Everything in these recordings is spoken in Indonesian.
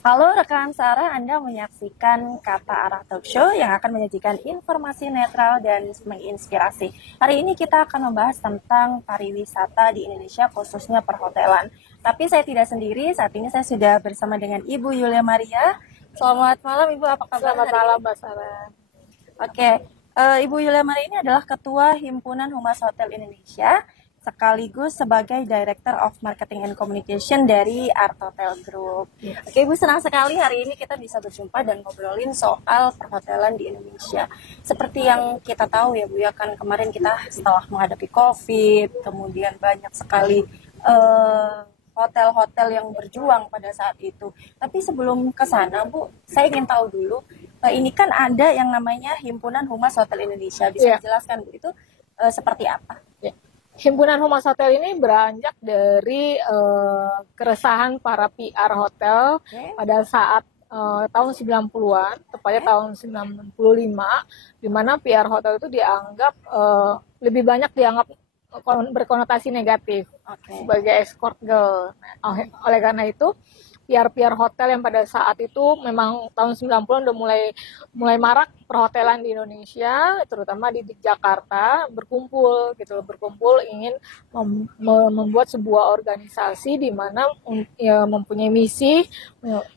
Halo rekan Sarah, Anda menyaksikan Kata Arah Talk Show yang akan menyajikan informasi netral dan menginspirasi. Hari ini kita akan membahas tentang pariwisata di Indonesia, khususnya perhotelan. Tapi saya tidak sendiri, saat ini saya sudah bersama dengan Ibu Yulia Maria. Selamat malam Ibu, apa kabar? Selamat malam Mbak Sarah. Oke, Ibu Yulia Maria ini adalah Ketua Himpunan Humas Hotel Indonesia, sekaligus sebagai Director of Marketing and Communication dari Art Hotel Group. Oke, Ibu, senang sekali hari ini kita bisa berjumpa dan ngobrolin soal perhotelan di Indonesia. Seperti yang kita tahu ya Bu, ya kan kemarin kita setelah menghadapi COVID, kemudian banyak sekali hotel-hotel yang berjuang pada saat itu. Tapi sebelum ke sana Bu, saya ingin tahu dulu, ini kan ada yang namanya Himpunan Humas Hotel Indonesia. Bisa dijelaskan Bu, itu seperti apa? Himpunan Humas Hotel ini beranjak dari keresahan para PR hotel pada saat tahun 90-an, tepatnya tahun 95, di mana PR hotel itu dianggap lebih banyak berkonotasi negatif sebagai escort girl. Oleh karena itu, PR hotel yang pada saat itu memang tahun 90-an udah mulai marak perhotelan di Indonesia, terutama di Jakarta, berkumpul ingin membuat sebuah organisasi di mana mempunyai misi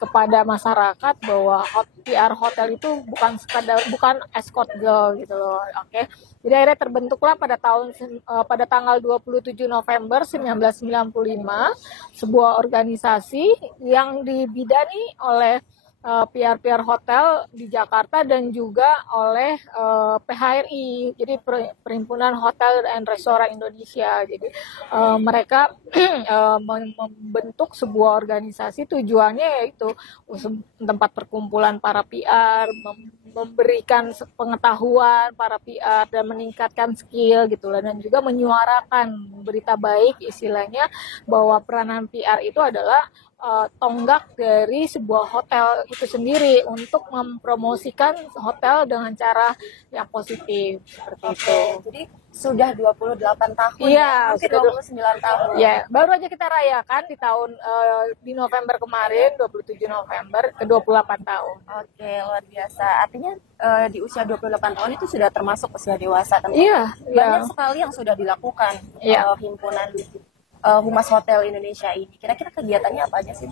kepada masyarakat bahwa PR hotel itu bukan escort girl gitu loh. Oke. Jadi akhirnya terbentuklah pada tanggal 27 November 1995 sebuah organisasi yang dibidani oleh PR hotel di Jakarta dan juga oleh PHRI, jadi Perhimpunan Hotel and Restoran Indonesia. Jadi mereka membentuk sebuah organisasi, tujuannya yaitu tempat perkumpulan para PR, memberikan pengetahuan para PR dan meningkatkan skill gitulah, dan juga menyuarakan berita baik, istilahnya bahwa peranan PR itu adalah tonggak dari sebuah hotel itu sendiri untuk mempromosikan hotel dengan cara yang positif seperti itu. Jadi sudah 28 tahun, ya, hampir 29 tahun. Ya, baru aja kita rayakan di November kemarin, 27 November ke 28 tahun. Oke, luar biasa. Artinya di usia 28 tahun itu sudah termasuk usia dewasa. Iya, banyak sekali yang sudah dilakukan himpunan Humas Hotel Indonesia ini. Kira-kira kegiatannya apa aja sih?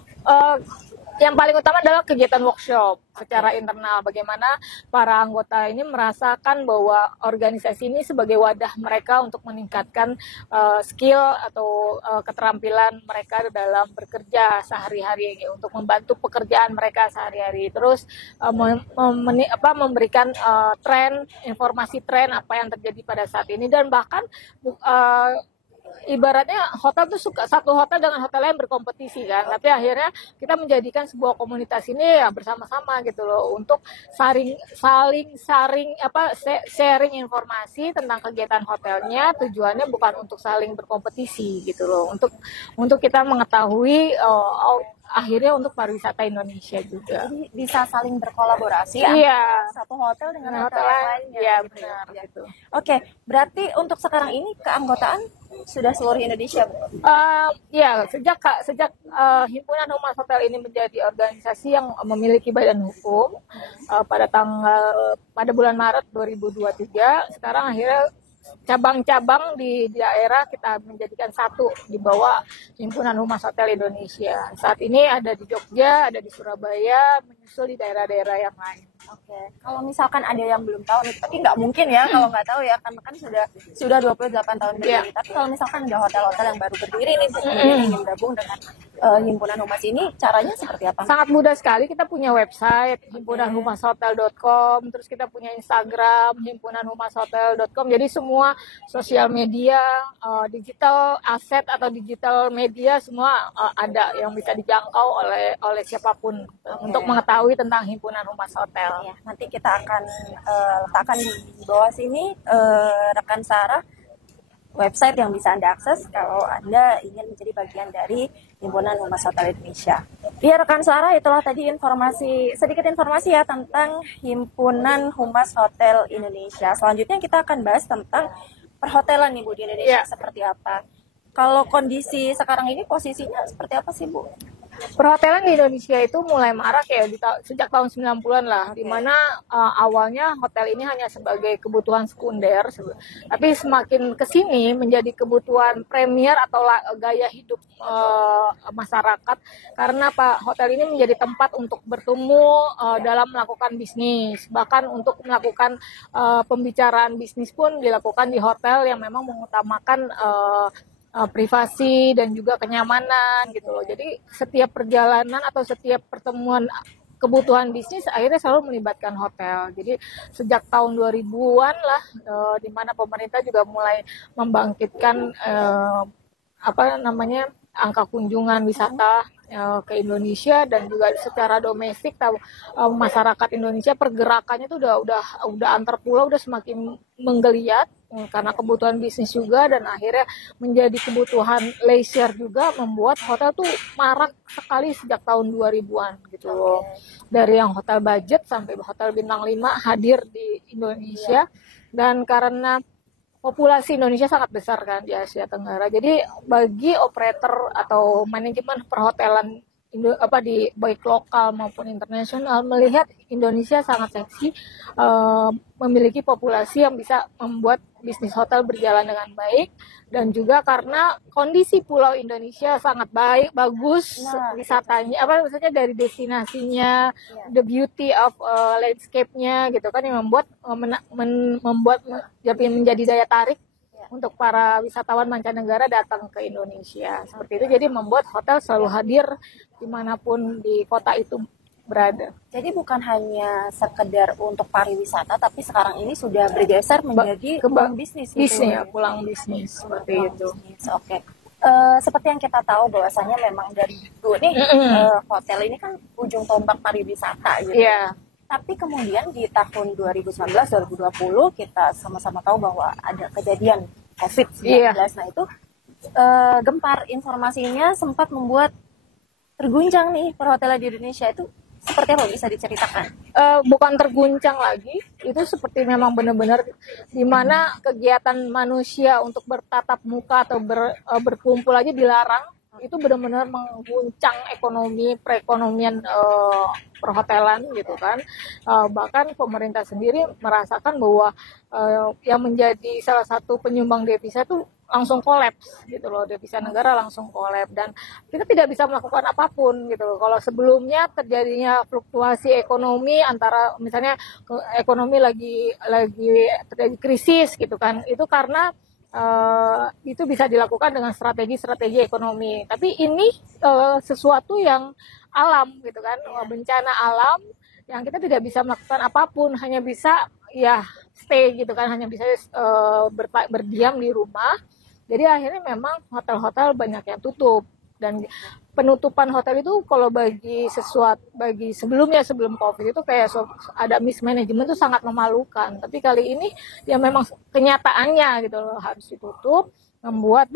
Yang paling utama adalah kegiatan workshop secara internal. Bagaimana para anggota ini merasakan bahwa organisasi ini sebagai wadah mereka untuk meningkatkan skill atau keterampilan mereka dalam bekerja sehari-hari, untuk membantu pekerjaan mereka sehari-hari. Terus memberikan informasi tren apa yang terjadi pada saat ini, dan bahkan ibaratnya hotel tuh satu hotel dengan hotel lain berkompetisi kan, tapi akhirnya kita menjadikan sebuah komunitas ini ya bersama-sama gitu loh, untuk sharing informasi tentang kegiatan hotelnya. Tujuannya bukan untuk saling berkompetisi gitu loh, untuk kita mengetahui akhirnya untuk pariwisata Indonesia juga. Jadi bisa saling berkolaborasi antara satu hotel dengan hotel lainnya. Iya, benar gitu. Oke, berarti untuk sekarang ini keanggotaan sudah seluruh Indonesia, Bu? Sejak Himpunan Humas Hotel ini menjadi organisasi yang memiliki badan hukum pada bulan Maret 2023, sekarang akhirnya cabang-cabang di daerah kita menjadikan satu di bawah Himpunan Humas Hotel Indonesia. Saat ini ada di Jogja, ada di Surabaya, menyusul di daerah-daerah yang lain. Oke, kalau misalkan ada yang belum tahu nih, tapi nggak mungkin ya kalau nggak tahu ya, karena kan sudah 28 tahun berdiri. Tapi kalau misalkan ada hotel-hotel yang baru berdiri nih, kemudian ingin gabung dengan Himpunan Humas ini, caranya seperti apa? Sangat mudah sekali. Kita punya website himpunanhumashotel.com, terus kita punya Instagram himpunanhumashotel.com. Jadi semua sosial media, digital aset atau digital media semua ada yang bisa dijangkau oleh siapapun untuk mengetahui tentang Himpunan Humas Hotel. Ya, nanti kita akan letakkan di bawah sini rekan Sarah website yang bisa Anda akses kalau Anda ingin menjadi bagian dari Himpunan Humas Hotel Indonesia. Ya rekan Sarah, itulah tadi sedikit informasi ya tentang Himpunan Humas Hotel Indonesia. Selanjutnya kita akan bahas tentang perhotelan nih Bu di Indonesia seperti apa. Kalau kondisi sekarang ini posisinya seperti apa sih Bu? Perhotelan di Indonesia itu mulai marak ya sejak tahun 90-an lah, di mana awalnya hotel ini hanya sebagai kebutuhan sekunder, tapi semakin ke sini menjadi kebutuhan premier atau gaya hidup masyarakat, karena hotel ini menjadi tempat untuk bertemu dalam melakukan bisnis, bahkan untuk melakukan pembicaraan bisnis pun dilakukan di hotel yang memang mengutamakan privasi dan juga kenyamanan gitu loh. Jadi setiap perjalanan atau setiap pertemuan kebutuhan bisnis akhirnya selalu melibatkan hotel. Jadi sejak tahun 2000-an lah di mana pemerintah juga mulai membangkitkan angka kunjungan wisata ke Indonesia, dan juga secara domestik masyarakat Indonesia pergerakannya tuh udah antar pulau udah semakin menggeliat karena kebutuhan bisnis juga, dan akhirnya menjadi kebutuhan leisure juga, membuat hotel tuh marak sekali sejak tahun 2000-an gitu loh. Dari yang hotel budget sampai hotel bintang 5 hadir di Indonesia, dan karena populasi Indonesia sangat besar kan di Asia Tenggara. Jadi bagi operator atau manajemen perhotelan di baik lokal maupun internasional melihat Indonesia sangat seksi, memiliki populasi yang bisa membuat bisnis hotel berjalan dengan baik, dan juga karena kondisi pulau Indonesia sangat bagus wisatanya, maksudnya dari destinasinya, the beauty of landscape-nya gitu kan, yang membuat menjadi daya tarik untuk para wisatawan mancanegara datang ke Indonesia. Seperti itu, jadi membuat hotel selalu hadir dimanapun di kota itu berada. Jadi bukan hanya sekedar untuk pariwisata, tapi sekarang ini sudah bergeser menjadi pulang bisnis. Pulang bisnis seperti itu. Oke. Seperti yang kita tahu bahwasanya memang dari dulu nih hotel ini kan ujung tombak pariwisata gitu. Yeah. Tapi kemudian di tahun 2019-2020 kita sama-sama tahu bahwa ada kejadian COVID-19. Nah itu gempar informasinya sempat membuat terguncang nih perhotelan di Indonesia. Itu seperti apa, bisa diceritakan? Bukan terguncang lagi, itu seperti memang benar-benar di mana kegiatan manusia untuk bertatap muka atau berkumpul aja dilarang. Itu benar-benar mengguncang perekonomian perhotelan gitu kan. Bahkan pemerintah sendiri merasakan bahwa yang menjadi salah satu penyumbang devisa itu langsung kolaps gitu loh, devisa negara langsung kolaps, dan kita tidak bisa melakukan apapun gitu loh. Kalau sebelumnya terjadinya fluktuasi ekonomi antara misalnya ekonomi lagi terjadi krisis gitu kan, itu karena itu bisa dilakukan dengan strategi ekonomi. Tapi ini sesuatu yang alam gitu kan, bencana alam yang kita tidak bisa melakukan apapun, hanya bisa stay gitu kan, hanya bisa berdiam di rumah. Jadi akhirnya memang hotel-hotel banyak yang tutup, dan penutupan hotel itu kalau bagi sebelum COVID itu kayak ada mismanagement itu sangat memalukan. Tapi kali ini ya memang kenyataannya gitu loh, harus ditutup, membuat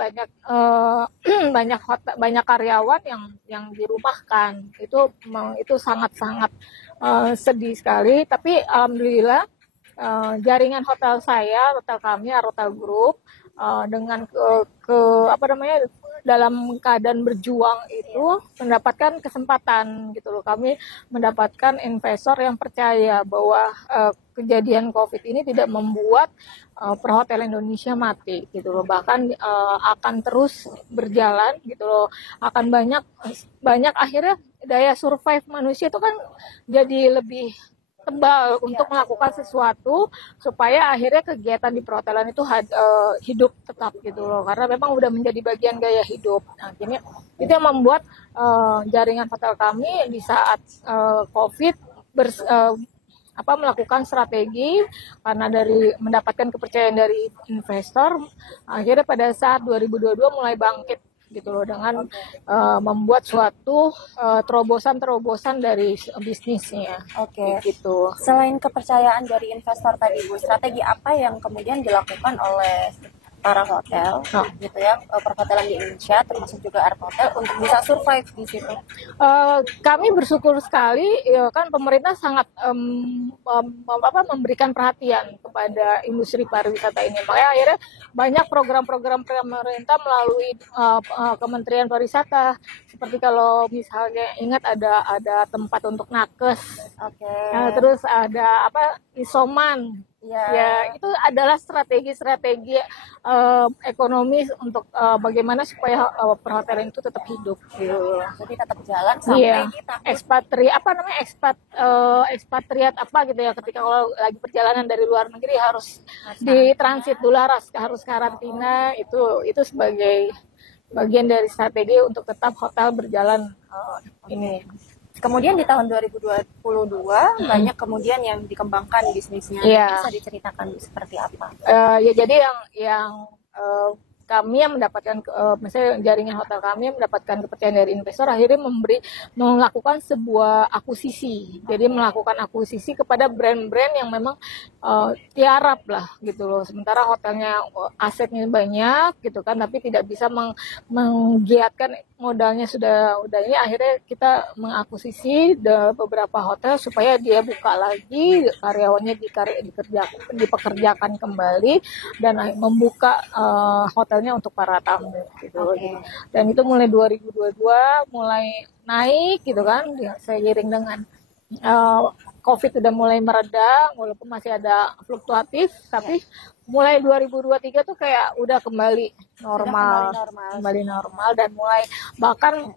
banyak karyawan yang dirumahkan. Itu sangat-sangat sedih sekali. Tapi alhamdulillah jaringan hotel kami Artotel Group dengan dalam keadaan berjuang itu mendapatkan kesempatan gitu loh. Kami mendapatkan investor yang percaya bahwa kejadian COVID ini tidak membuat perhotelan Indonesia mati gitu loh. Bahkan akan terus berjalan gitu loh. Akan banyak akhirnya daya survive manusia itu kan jadi lebih tebal untuk melakukan sesuatu supaya akhirnya kegiatan di perhotelan itu hidup tetap gitu loh, karena memang udah menjadi bagian gaya hidup. Nah, ini itu yang membuat jaringan hotel kami di saat COVID melakukan strategi, karena dari mendapatkan kepercayaan dari investor, akhirnya pada saat 2022 mulai bangkit gitu loh, dengan membuat suatu terobosan dari bisnisnya. Oke. Gitu. Selain kepercayaan dari investor tadi, Bu, strategi apa yang kemudian dilakukan oleh para hotel gitu ya, perhotelan di Indonesia termasuk juga Art Hotel untuk bisa survive di situ? Kami bersyukur sekali ya kan pemerintah sangat memberikan perhatian kepada industri pariwisata ini. Makanya akhirnya banyak program-program pemerintah melalui Kementerian Pariwisata, seperti kalau misalnya ingat ada tempat untuk nakes. Terus ada isoman. Ya, itu adalah strategi-strategi ekonomi untuk bagaimana supaya perhotelan itu tetap hidup. Gitu. Jadi tetap jalan sampai kita ekspatriat gitu ya, ketika kalau lagi perjalanan dari luar negeri harus ditransit dulu, harus karantina, itu sebagai bagian dari strategi untuk tetap hotel berjalan ini. Kemudian di tahun 2022 banyak kemudian yang dikembangkan bisnisnya. Bisa diceritakan seperti apa? Jadi yang kami yang mendapatkan, misalnya jaringan hotel kami yang mendapatkan kepercayaan dari investor, akhirnya melakukan sebuah akuisisi. Jadi melakukan akuisisi kepada brand-brand yang memang tiarap lah gitu loh. Sementara hotelnya asetnya banyak gitu kan, tapi tidak bisa menggiatkan modalnya sudah ini, akhirnya kita mengakuisisi beberapa hotel supaya dia buka lagi, karyawannya dipekerjakan kembali dan membuka hotelnya untuk para tamu gitu. Dan itu mulai 2022 mulai naik gitu kan, seiring dengan COVID udah mulai mereda, walaupun masih ada fluktuatif, tapi mulai 2023 tuh kayak udah kembali normal dan mulai bahkan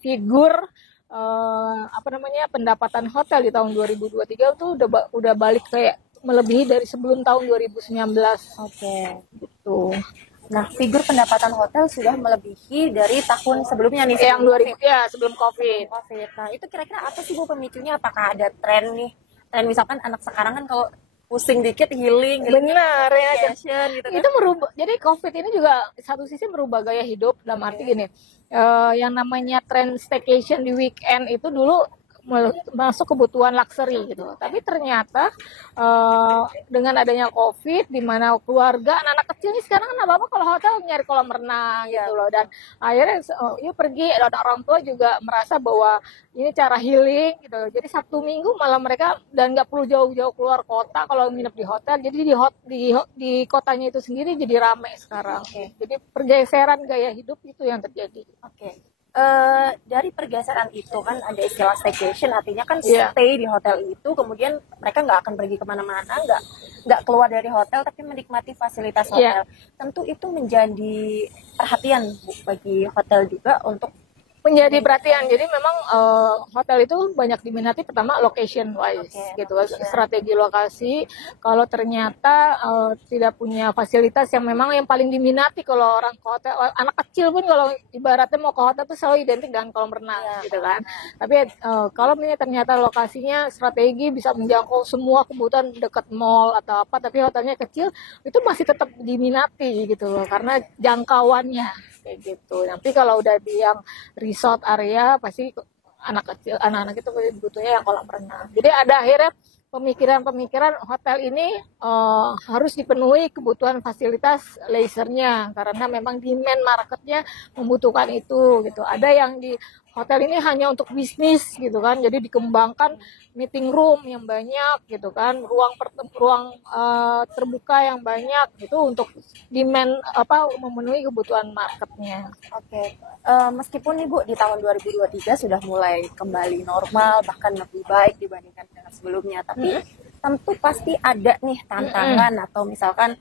figur pendapatan hotel di tahun 2023 tuh udah balik kayak melebihi dari sebelum tahun 2019. Gitu. Nah, figur pendapatan hotel sudah melebihi dari tahun sebelumnya nih. Yang 2000 ya, sebelum COVID. Nah, itu kira-kira apa sih Bu pemicunya? Apakah ada tren nih? Tren misalkan anak sekarang kan kalau pusing dikit healing gitu. Benar ya. Gitu kan? Itu merubah. Jadi COVID ini juga satu sisi merubah gaya hidup, dalam arti gini. Yang namanya tren staycation di weekend itu dulu masuk kebutuhan luxury gitu. Tapi ternyata dengan adanya COVID, di mana keluarga, anak-anak kecil ini sekarang kan apa-apa kalau hotel nyari kolam renang gitu loh. Dan akhirnya yuk pergi, ada orang tua juga merasa bahwa ini cara healing gitu. Jadi Sabtu Minggu malah mereka, dan nggak perlu jauh-jauh keluar kota kalau nginep di hotel. Jadi di kotanya itu sendiri jadi ramai sekarang. Jadi pergeseran gaya hidup itu yang terjadi. Dari pergeseran itu kan ada istilah staycation, artinya kan stay di hotel itu, kemudian mereka nggak akan pergi kemana-mana, nggak keluar dari hotel, tapi menikmati fasilitas hotel. Tentu itu menjadi perhatian Bu, bagi hotel juga untuk menjadi perhatian. Jadi memang hotel itu banyak diminati, pertama location wise gitu, strategi lokasi. Kalau ternyata tidak punya fasilitas yang memang yang paling diminati kalau orang ke hotel, anak kecil pun kalau ibaratnya mau ke hotel tuh selalu identik dengan kolam renang gitu kan. Tapi kalau ternyata lokasinya strategi bisa menjangkau semua kebutuhan dekat mall atau apa, tapi hotelnya kecil, itu masih tetap diminati gitu loh, karena jangkauannya kayak gitu. Nanti kalau udah di yang resort area, pasti anak-anak itu butuhnya yang kolam renang. Jadi ada akhirnya pemikiran hotel ini harus dipenuhi kebutuhan fasilitas leisure-nya, karena memang demand marketnya membutuhkan itu gitu. Ada yang di hotel ini hanya untuk bisnis gitu kan, jadi dikembangkan meeting room yang banyak gitu kan, ruang terbuka yang banyak itu untuk demand memenuhi kebutuhan marketnya. Meskipun nih Bu di tahun 2023 sudah mulai kembali normal, bahkan lebih baik dibandingkan dengan sebelumnya, tapi tentu pasti ada nih tantangan atau misalkan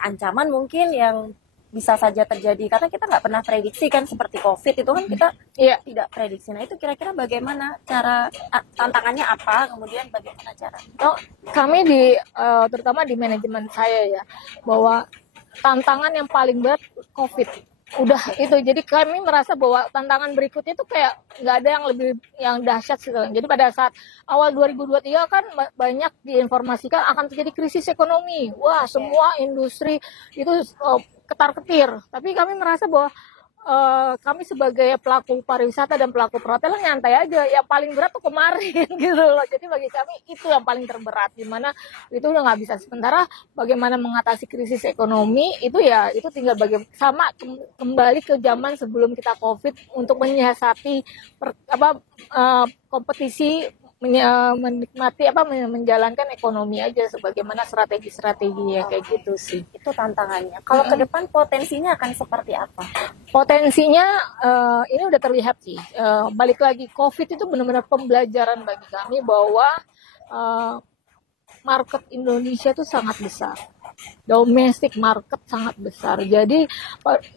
ancaman mungkin yang bisa saja terjadi, karena kita nggak pernah prediksi kan, seperti COVID itu kan kita tidak prediksi. Nah itu kira-kira bagaimana cara, tantangannya apa, kemudian bagaimana cara? Kami terutama di manajemen saya ya, bahwa tantangan yang paling berat COVID. Udah itu, jadi kami merasa bahwa tantangan berikutnya itu kayak nggak ada yang lebih yang dahsyat gitu. Jadi pada saat awal 2023 kan banyak diinformasikan akan terjadi krisis ekonomi. Wah, semua industri itu ketar-ketir. Tapi kami merasa bahwa kami sebagai pelaku pariwisata dan pelaku perhotelan nyantai aja. Yang paling berat tuh kemarin gitu loh. Jadi bagi kami itu yang paling terberat, dimana itu udah nggak bisa. Sementara bagaimana mengatasi krisis ekonomi itu ya itu tinggal kembali ke zaman sebelum kita COVID untuk menyiasati kompetisi, menikmati menjalankan ekonomi aja sebagaimana strategi-strategi ya kayak gitu sih. Itu tantangannya. Kalau ke depan potensinya akan seperti apa? Potensinya ini udah terlihat sih. Balik lagi, COVID itu benar-benar pembelajaran bagi kami bahwa market Indonesia itu sangat besar. Domestic market sangat besar. Jadi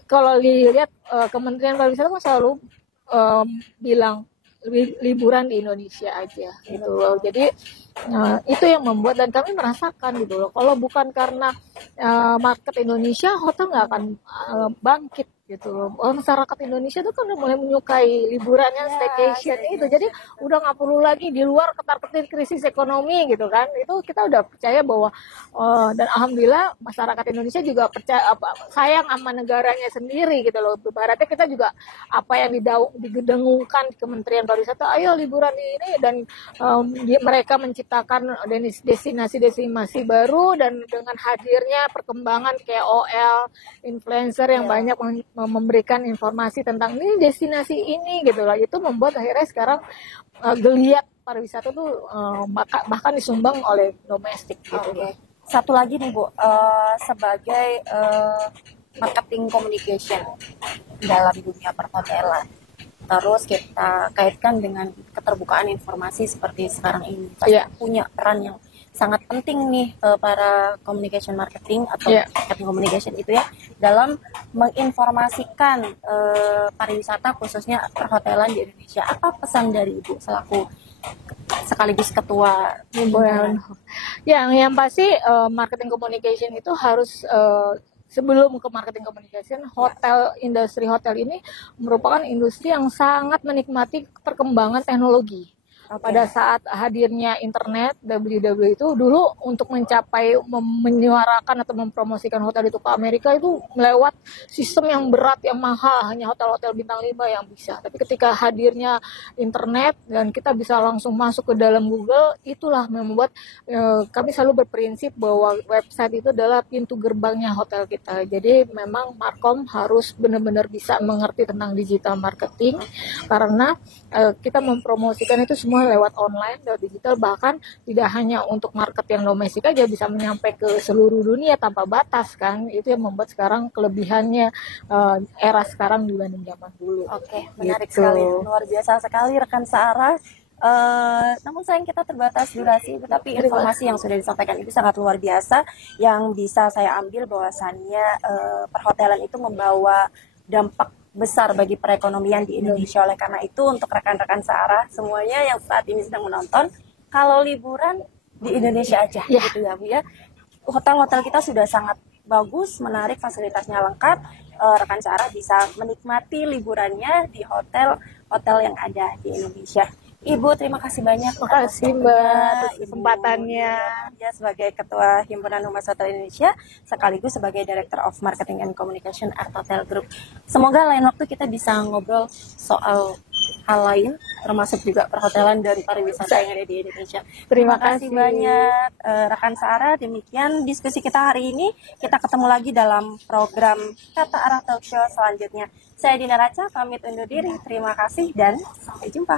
kalau dilihat Kementerian Pariwisata kan selalu bilang liburan di Indonesia aja gitu loh. Jadi itu yang membuat, dan kami merasakan gitu loh, kalau bukan karena market Indonesia, hotel nggak akan bangkit gitu loh. Masyarakat Indonesia tuh kan udah mulai menyukai liburannya, staycation itu, jadi udah nggak perlu lagi di luar ketar-ketir krisis ekonomi gitu kan. Itu kita udah percaya bahwa dan alhamdulillah masyarakat Indonesia juga percaya sayang sama negaranya sendiri gitu loh. Ibaratnya kita juga apa yang didengungkan di Kementerian Pariwisata, ayo liburan ini, dan mereka menciptakan destinasi-destinasi baru, dan dengan hadirnya perkembangan KOL, influencer yang banyak memberikan informasi tentang ini destinasi ini gitu lah, itu membuat akhirnya sekarang geliat pariwisata tuh bahkan disumbang oleh domestik gitu. Okay. Satu lagi nih Bu, sebagai marketing communication dalam dunia perhotelan, terus kita kaitkan dengan keterbukaan informasi seperti sekarang ini, punya peran yang sangat penting nih para communication marketing atau marketing communication itu ya, dalam menginformasikan pariwisata khususnya perhotelan di Indonesia. Apa pesan dari Ibu selaku sekaligus ketua himpunan? Yang pasti marketing communication itu harus sebelum ke marketing communication, industri hotel ini merupakan industri yang sangat menikmati perkembangan teknologi. Pada saat hadirnya internet, www itu dulu untuk mencapai menyuarakan atau mempromosikan hotel itu ke Amerika itu melewat sistem yang berat, yang mahal, hanya hotel-hotel bintang 5 yang bisa. Tapi ketika hadirnya internet dan kita bisa langsung masuk ke dalam Google, itulah yang membuat kami selalu berprinsip bahwa website itu adalah pintu gerbangnya hotel kita. Jadi memang Markom harus benar-benar bisa mengerti tentang digital marketing, karena kita mempromosikan itu semua lewat online, lewat digital, bahkan tidak hanya untuk market yang domestik aja, bisa menyampai ke seluruh dunia tanpa batas kan. Itu yang membuat sekarang kelebihannya era sekarang dibanding zaman dulu. Oke, menarik sekali, luar biasa sekali rekan Sarah. Namun sayang kita terbatas durasi, tetapi informasi yang sudah disampaikan itu sangat luar biasa, yang bisa saya ambil bahwasannya perhotelan itu membawa dampak besar bagi perekonomian di Indonesia. Oleh karena itu, untuk rekan-rekan Sarah semuanya yang saat ini sedang menonton, kalau liburan di Indonesia aja gitu ya Bu ya. Hotel-hotel kita sudah sangat bagus, menarik, fasilitasnya lengkap. Rekan Sarah bisa menikmati liburannya di hotel-hotel yang ada di Indonesia. Ibu, terima kasih banyak. Terima kasih Mbak atas kesempatannya. Ya, sebagai Ketua Himpunan Humas Hotel Indonesia, sekaligus sebagai Director of Marketing and Communication Artotel Group. Semoga lain waktu kita bisa ngobrol soal hal lain, termasuk juga perhotelan dari pariwisata yang ada di Indonesia. Terima kasih banyak rekan Sarah. Demikian diskusi kita hari ini. Kita ketemu lagi dalam program Kata Arah Talk Show selanjutnya. Saya Dina Raca, pamit undur diri. Terima kasih dan sampai jumpa.